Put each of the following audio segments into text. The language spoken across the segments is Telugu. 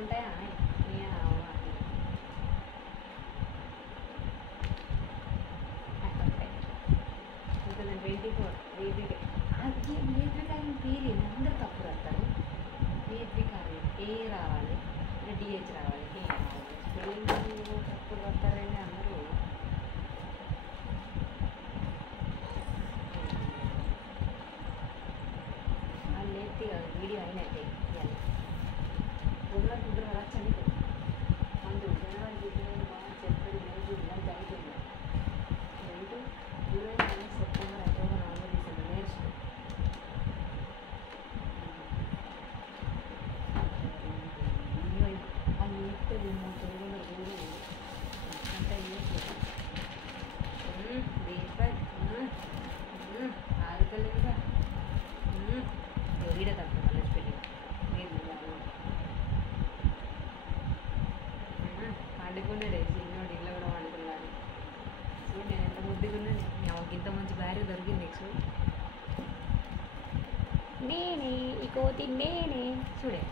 ఉంటాయా వేదికాయని పేరు అందరూ తప్పు రాస్తారు. వేదికాయ ఏ రావాలి, డిహెచ్ రావాలి, ఏ రావాలి, తప్పు రాస్తారని అందరూ. వాళ్ళు ఎత్తి వీడియో అయినట్టే ఇవ్వాలి. గుడ్ల గుడ్ర వచ్చండి మందు జనవరి గుడ్డ బాగా చెప్పాడు. రోజు ఇలాంటి అయిపోయింది. రైతు July, August, September, October, November, December నేర్చుకో. వాళ్ళు ఎత్తుంది 3 రోజుల రోజు అంతా దీపక్ ఆరుతలేదుగా వీడ తప్ప కాలేజ్ పెళ్ళి వండుకున్నాడే చిన్నోడు ఇల్లు కూడా వండుకున్నాడు. చూడు నేను ఎంత ముద్దుకున్నాను. నాకు ఇంత మంచి భార్య దొరికింది. నెక్స్ట్ నేనే ఈ కోతి నేనే చూడే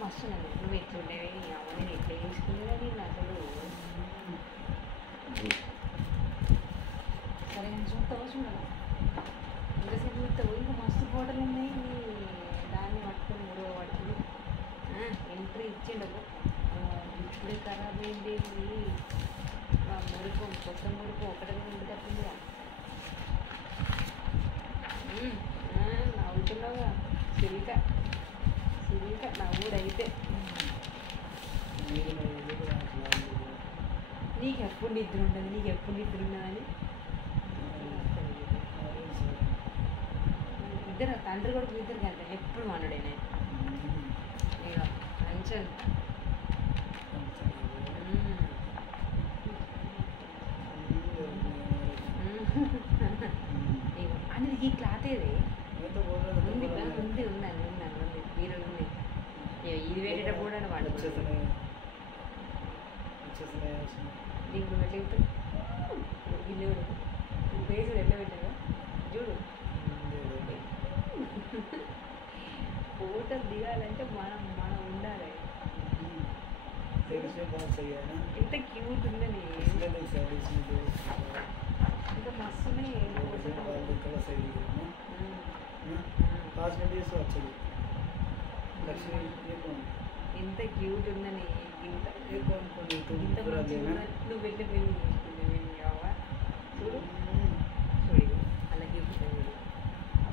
మస్తు నన్ను నువ్వు ఎట్లుండేవి నేను ఎట్లా వేసుకునేది అసలు. సరే నేను చూస్తావా చూడాలి ఇంతసేపు చూస్తావు. ఇంకా మస్తు ఫోటోలు ఉన్నాయి. దాన్ని పట్టుకొని మూడో పట్టుకుని ఎంట్రీ ఇచ్చిండవు. ఇప్పుడే ఖరాబ్ అయింది మురుకు కొత్త మురుకు ఒకటే ముందు తప్పిందిగా. నవ్వుతున్నావుగా సిరిక సిరిక నవ్వుడైతే. నీకు ఎప్పుడు నిద్ర ఉండదు, నీకు ఎప్పుడు నిద్ర ఉండదని. ఇద్దరు తండ్రి కొడుకు ఇద్దరు కదా ఎప్పుడు మనడేనే ఇక మంచం అనేది ఈ క్లాత్ ఏది ఉంది ఉంది ఉందండి ఉందండి ఉంది హీరోలు ఉంది. ఇది పెట్టేటప్పుడు కూడా వాడు నీకు నువ్వు ఎట్లా చెప్తావు ఇల్లు పేరు ఎట్లా పెట్టారు చూడు. ఫోటోలు దిగాలంటే మనం ఉండాలి. ఎంత క్యూట్ ఉందని ఇంకా మస్తున్నాయి. ఎంత క్యూట్ ఉందని ఇంత ఇంత నువ్వు వెళ్ళి పెళ్ళి చేసుకునే కావా చూడు చూడు అలా చూపిస్తాను.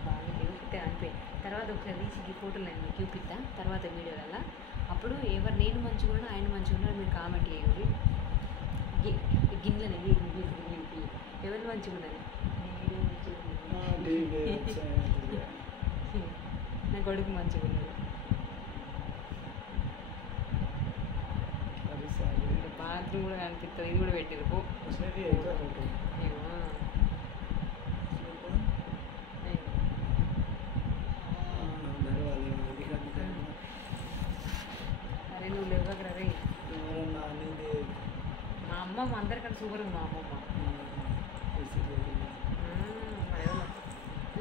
బాగా చూపిస్తే అనిపోయి తర్వాత ఒకసారి తీసి ఈ ఫోటోలు నేను మీకు చూపిస్తా తర్వాత వీడియోలలో. అప్పుడు ఎవరు నేను మంచిగా ఆయన మంచిగా మీరు కామెంట్ చేయండి. గిన్నెలని ఎవరు మంచిగా ఉన్నది నా కొడుకు మంచిగా ఉన్నది. బాత్రూమ్ కూడా కనిపిస్తుంది. ఇది కూడా పెట్టారు పో. అరే నువ్వు లేవకు రే. మా అమ్మమ్మ అందరికంటే సూపర్ ఉంది. మా అమ్మమ్మ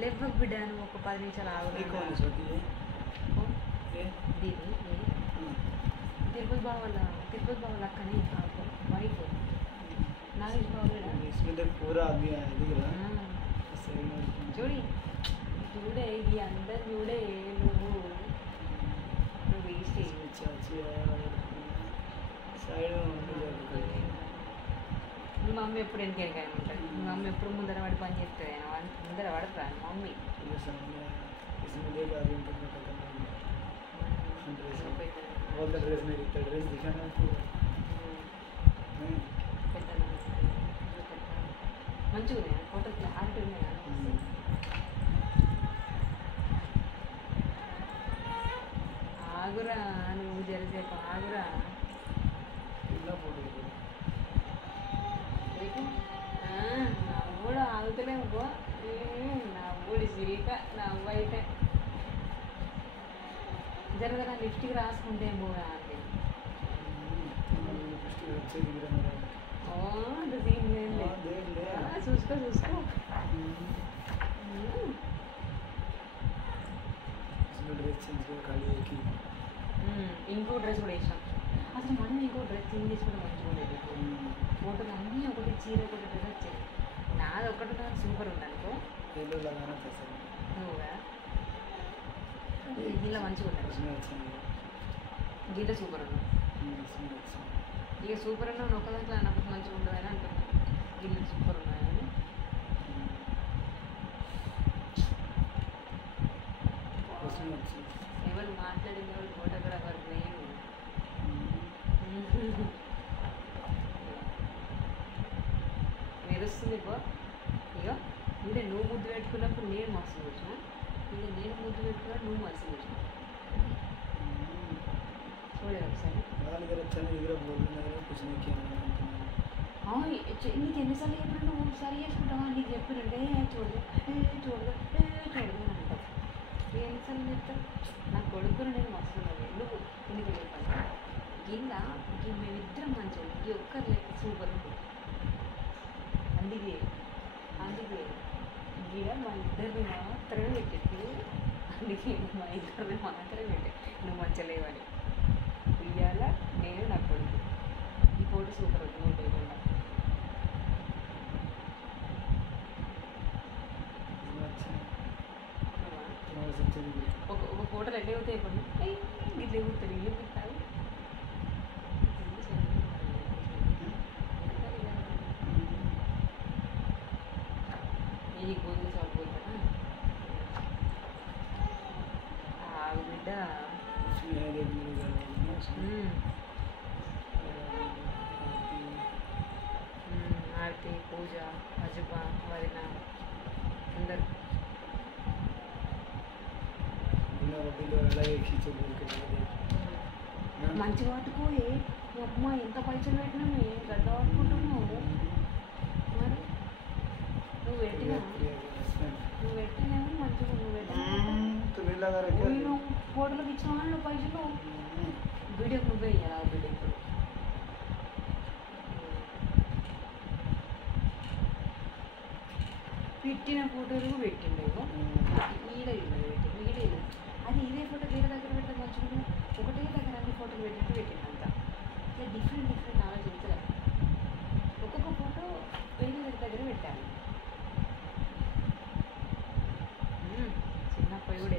లేవకు బిడ్డ నువ్వు ఒక 10 నిమిషాలు ఆగు. దీని తిరుపతి బాబు వాళ్ళ అక్కని వైఫ్ నాగేష్ బాబు చూడి చూడే ఈ అందరు చూడే నువ్వు మీ మమ్మీ ఎప్పుడు వెనక ఉంటుంది. మీ మమ్మీ ఎప్పుడు ముందర పడి పని చేస్తుంది. ముందర పడతా మమ్మీ మంచిగా ఉన్నాయి ఫోటో క్లారిటీ ఉన్నాయి. ఆగురా నువ్వు జరిసేపు ఆగురా. నవ్వుడు ఆగుతలేము పో. నవ్వుడి సిరిక నవ్వు అయితే జరగదా లిప్స్టిక్ రాసుకుంటే పోగా అంటే అంత సీన్ లేదు. చూసుకో ड्रेस चेंज कर खाली एक ही ఇంకో డ్రెస్ కూడా వేసాం. అసలు మనం ఇంకో డ్రెస్ చేంజ్ చేసుకుంటే మంచిగా ఉండేది. ఫోటోలు అన్నీ ఒకటి చీర ఒకటి డ్రెస్ వచ్చేది. నాది ఒకటి సూపర్ ఉంది అనుకో. నువ్వుగా ఇలా మంచిగా ఉంటుంది. దీంట్లో సూపర్ ఉన్నావు. ఇక సూపర్ ఉన్నావు ఒక్కదాంట్లో అన్నప్పుడు మంచిగా ఉండదు అని అంటున్నాను. దీంట్లో సూపర్ ఉన్నాయని ఎవరు మాట్లాడింది ఎవరు ఫోటోగ్రాఫర్ నేను మెరుస్తుంది ఇగో. ఇక ఇంకా నువ్వు ముద్దు పెట్టుకున్నప్పుడు నేను మస్తు చూసిన, ఇంకా నేను ముద్దు పెట్టుకున్నా నువ్వు మస్తు చూసిన. చూడలేదు ఒకసారి. నీకు ఎన్నిసార్లు చెప్పిన నువ్వు సరి చేసుకుంటావా? నీకు చెప్పినంటే చూడదు చూడదు చూడదు అని అంటావు. ఎన్నిసార్లు చెప్తావు? నా కొడుకుని నేను వస్తున్నాను. నువ్వు ఎందుకు చెప్పాలి? కింద మేమిద్దరం మంచిగా ఈ ఒక్కరు లెక్క సూపర్ ఉంటుంది. అందుకే గీడ మా ఇద్దరిని మాత్రమే పెట్టేది. అందుకే మా ఇద్దరిని మాత్రమే పెట్టే నువ్వు మంచలేవని. ఇవాళ నేను నా కొడుకు ఈ ఫోటో సూపర్ ఉంటుంది. నువ్వు లేకుండా ఒక ఫోటోలు ఎట్లా అవుతాయి ఇప్పుడు గిట్ల ఎగురుతాయి. ఏం పెట్టాలి ఈ గోధుమ చాలుపోతానా బిడ్డ. ఆర్తి, పూజ, అజుబా, వదిన అందరు మంచి పట్టుకోయే. అమ్మ ఎంత పైసలు పెట్టినాము, ఏం గడ్డ పట్టుకుంటున్నావు మరి. నువ్వు పెట్టినావు మంచిగా. నువ్వు ఫోటోలకు ఇచ్చినా నువ్వు పైసలు వీడియోకి నువ్వే ఇయ్యాలి. వీడియో ఇప్పుడు పెట్టిన ఫోటోలు పెట్టిండేమో ఈడ పెట్టిండు. అది ఇదే ఫోటో వేరే దగ్గర పెట్టడం మంచిగా ఒకటే దగ్గర అన్ని ఫోటోలు పెట్టినట్టు పెట్టిండంత. ఇట్లా డిఫరెంట్ ఆలోచించలే. ఒక్కొక్క ఫోటో వేరే దగ్గర పెట్టాలి. చిన్నప్పటి కూడా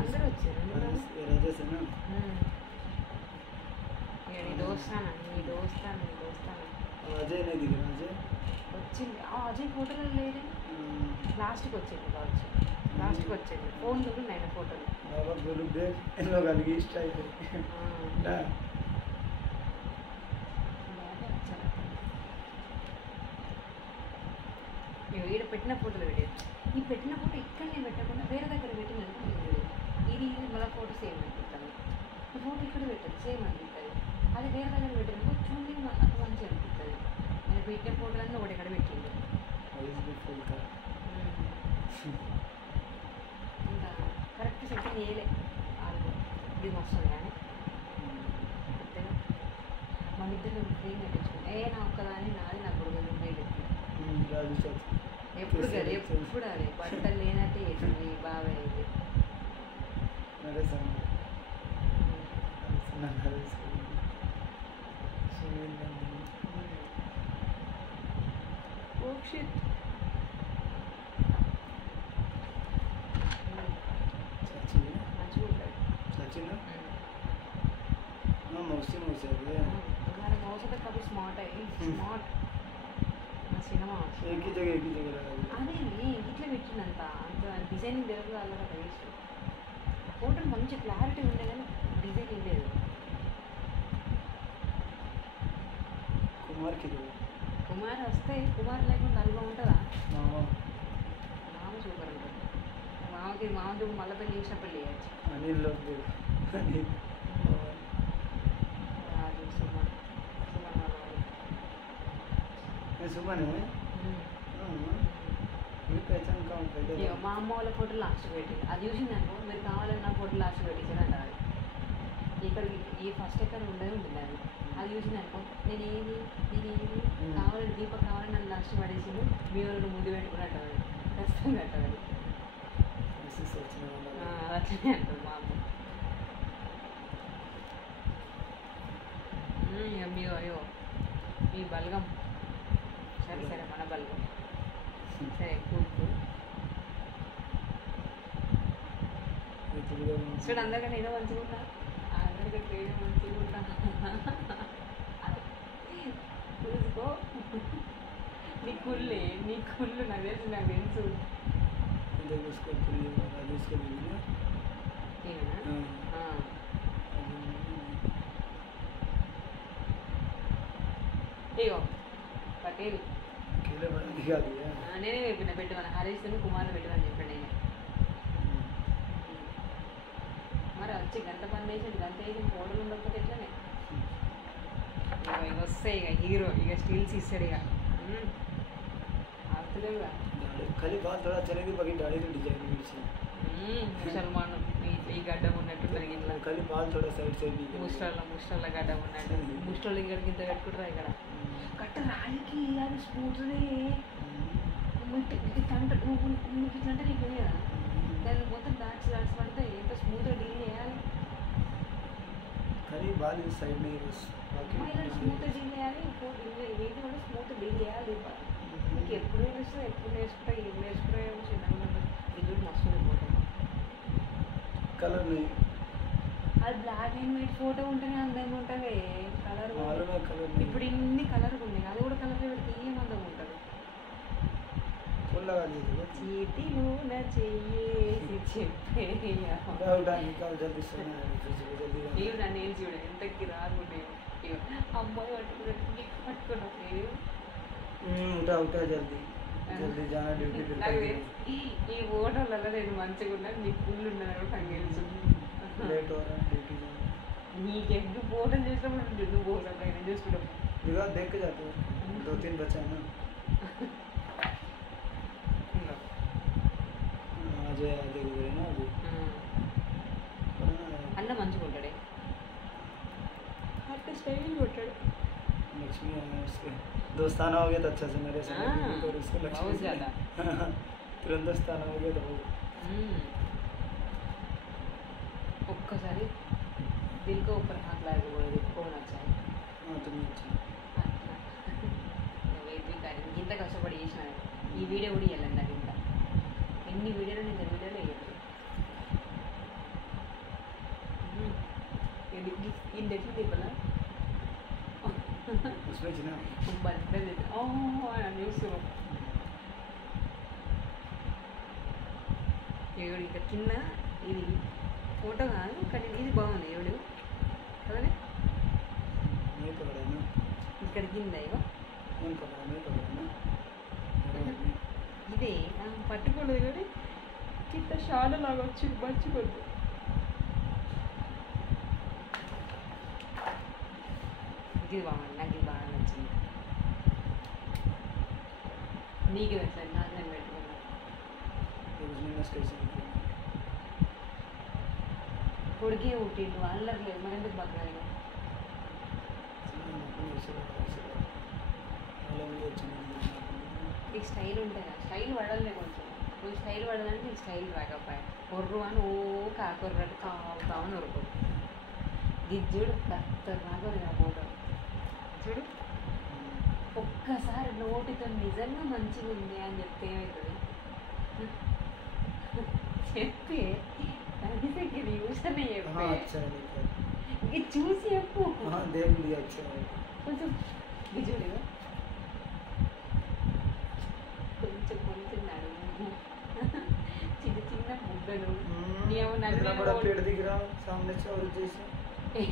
అందరూ వచ్చారు. నీ దోస్తాను వచ్చింది. అజయ్ ఫోటోలో లేడే. లాస్ట్కి వచ్చింది కావచ్చు. ఫోన్ చూడండి ఆయన ఫోటోలు. ఈడ పెట్టిన ఫోటోలు పెట్టారు. ఈ పెట్టిన ఫోటో ఇక్కడనే పెట్టకుండా వేరే దగ్గర పెట్టిన ఇది మళ్ళీ ఫోటో సేమ్ అనిపిస్తుంది. ఈ ఫోటో ఇక్కడ పెట్టదు సేమ్ అనిపిస్తుంది. అది వేరే దగ్గర పెట్టినప్పుడు చూడండి నాకు మంచిగా అనిపిస్తుంది. నేను పెట్టిన ఫోటోలన్నీ ఒకటి ఎక్కడ పెట్టింది. ఇంకా కరెక్ట్ సెట్టింగ్ చేయలే వాళ్ళు. ఇది వస్తుంది కానీ అంతేగా మన ఇద్దరు ఫ్రేమ్ పెట్టించుకుని నా ఒక్కదాన్ని నాది నా కొడుకు నువ్వే పెట్టి ఎప్పుడు కదా ఎప్పుడు అది బట్టలు లేనట్టే చేసింది బాగా అయితే. मौसम काफी स्मार्ट है स्मार्ट सिनेमा అదే ఇట్లా పెట్టినంత అంత డిజైనింగ్ తెలుగు అలా వేస్ట్. ఫోటో మంచి క్లారిటీ ఉండే కానీ డిజైనింగ్ లేదు. కుమార్ వస్తే కుమార్ లేకుండా అల్వా ఉంటుందా? మామ సూపర్ ఉంటుంది. మామకి మళ్ళీ పెళ్ళి చేసినప్పుడు చేయొచ్చు. రాజు సుమన్ సుమన్ మా అమ్మ వాళ్ళ ఫోటో లాస్ట్ పెట్టి అది చూసిందనుకో మీరు కావాలన్న ఫోటో లాస్ట్ పెట్టించారంట. అది ఇక్కడికి ఈ ఫస్ట్ ఎక్కడ ఉండదు ఉంటుంది. అది చూసిందనుకో నేనేది కావాలని దీపక్ కావాలని నన్ను లాస్ట్ పడేసి మీ వాళ్ళు ముందు పెట్టుకున్నట్టు అది ఖచ్చితంగా కట్టదు. అట్లనే అంటారు మా అమ్మ. మీరు అయ్యో మీ బలగం సరే సరే మన బలగం సరే కూర్చు చూడు అందరికన్నా ఏదో మంచిగా ఉంటా అందరికంటే ఏదో మంచిగా ఉంటా చూసుకో నీ కుళ్ళు నాకు తెలుసు ఇగో పటేల్ నేనే చెప్పిన పెట్టమని హరీష్ కుమార్ని పెట్టమని చెప్పాను నేనే. మరి వచ్చి గంట పని చేసి గంట వేసి ఫోటోలు ఉండకపోతే ఎట్లనే ఇక వస్తాయి ఇక హీరో ఇక స్టీల్స్ ఇస్తాడు ఇక ఆడుతలేవుగా ముసల్మాన్ ఈ గడ్డం ఉన్నట్టు ఇట్లా ముస్టర్ల గడ్డం ఉన్నట్టు ముస్టోళ్ళు ఇక్కడికి ఇంత కట్టుకుంటారా ఇక్కడ కట్ట రాలికి అది స్మూత్నే ఇట్లంటే నీకు ఇట్లంటే నీకు కదా దాన్ని మొత్తం దాచి పడితే ఎంత స్మూత్గా డీల్ చేయాలి స్మూత్గా డీల్ చేయాలి వీటి కూడా స్మూత్ డీల్ చేయాలి నీకు ఎప్పుడు నేర్చుకో ఎప్పుడు నేర్చుకుంటా ఏం నేర్చుకుంటా చిన్నగా ఇది మస్తు పోతాం కలర్ అది బ్లాక్ అండ్ వైట్ ఫోటో ఉంటేనే అందంగా ఉంటుంది కలర్ ఇప్పుడు ఇన్ని కలర్ ఉన్నాయి అది కూడా కలర్ పెడితే ఏం అందంగా ఉంటుంది చేతిలో చెయ్యేసి చెప్పే నేను చూడ ఎంతకి రాకుంటాయో అమ్మాయి పట్టుకున్నా ఈ ఫోటోలలో నేను మంచిగా ఉన్నాను నీ పుల్లు ఉన్నాను నాకు తెలుసు నీకు ఎగ్గు ఫోటోలు చేసినప్పుడు నువ్వు ఫోటోలు నేను చూసుకుంటాం देख के जाते हैं 2-3 बच्चा है ना अजय गुजरे ना अजय అన్న మంచిగా ఉంటాడే అట్లా స్టైల్ కొట్టాడు लक्ष्मी उसके दोस्ताना हो गया तो अच्छा से मेरे साथ और उसको लक्ष्मी बहुत ज़्यादा तुरंत दोस्ताना हो गया तो वो ఒక్కసారి दिल को ऊपर हाथ लगा के बोले कौन अच्छा है हाँ तुम अच्छा అట్లా నువ్వేది కానీ ఇంత కష్టపడి చేసిన ఈ వీడియో కూడా ఇవ్వాలి నాకు ఇంత ఎన్ని వీడియోలు నేను వీడియోలో వేయాలి ఇది ఎట్లా తిప్పలా उसमें जिना చూస్తున్నాం ఎవడు ఇక కింద ఇది ఫోటో కాదు కానీ ఇది బాగుంది ఎవడు కదనే नहीं पकड़ा ना ఇక్కడ కింద ఇగో नहीं पकड़ा ना ఇదే పట్టుకోలేదు కానీ కింద షాల లాగా వచ్చి మర్చిపోద్దు ఇది బాగుంది నాకు ఇది బాగా నచ్చింది నీకు పెట్టలేదు నాకు నేను పెట్టుకున్నాను उसमें नस कैसे निकली కొడుకే ఉట్టిండు అల్లర్లేదు మన ఎందుకు బగ్గాయను నీకు స్టైల్ ఉంటుందా స్టైల్ పడాలే కొంచెం నువ్వు స్టైల్ పడాలంటే నీకు స్టైల్ రాకపోయా కొర్రు అని ఓ కాకొర్రట్టు కావుతామని ఉరుకు గిజ్జుడు ఖతర్నాకు ఫోటో చూడు ఒక్కసారి నోటితో నిజంగా మంచిగా ఉంది అని చెప్తే ఏమవుతుంది చెప్పి కనీసం యూసనే చెప్పే ఇది చూసి చెప్పు కొంచెం గిజుడు కొంచెం కొంచెం నడుము చిన్న చిన్న ముద్దలు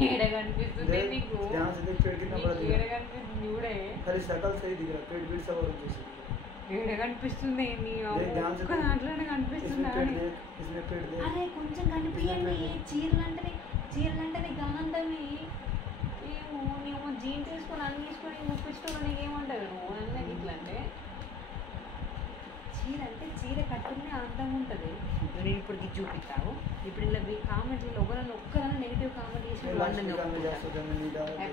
ఏడ కనిపిస్తుంది నీకు ఏడ కనిపిస్తుంది చూడే ఏడ కనిపిస్తుంది నీ ఒక్క దాంట్లోనే కనిపిస్తుందా అరే కొంచెం కనిపించండి చీరలంటేనే గాంధమే ఏమో నీవు జీన్స్ వేసుకొని అన్ని తీసుకొని ముప్పించుకోవడం నీకేమంటారు నువ్వు అన్నది ఇట్లా అంటే చీర అంటే చీర కట్టుకునే అందం ఉంటుంది నేను ఇప్పుడు ఇది చూపిస్తావు ఇప్పుడు ఇలా కామెంట్లు ఒక్కరన్నా నెగిటివ్ కామెంట్ చేసిన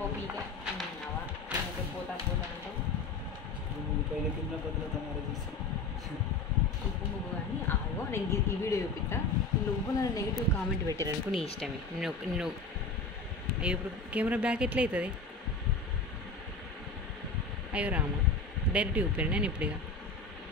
పీకే పోతా పోతా అంటాం पहले कितना बदला था हमारे जैसे కుక్కు ముగ్గు కానీ ఆగో నేను ఈ వీడియో చూపిస్తా. నువ్వు నన్ను నెగిటివ్ కామెంట్ పెట్టారనుకో నీ ఇష్టమే. నేను అయ్యో ఇప్పుడు కెమెరా బ్యాక్ ఎట్లయితుంది? అయ్యో రామా డైరెక్ట్ చూపాను నేను ఇప్పుడు ఇక